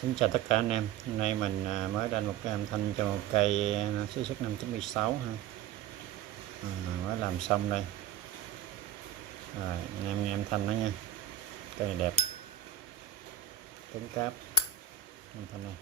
Xin chào tất cả anh em. Hôm nay mình mới lên một cái âm thanh cho một cây xí xuất 596 ha. Mới làm xong đây. Rồi anh em nghe âm thanh đó nha. Cây này đẹp, cứng cáp, âm thanh này.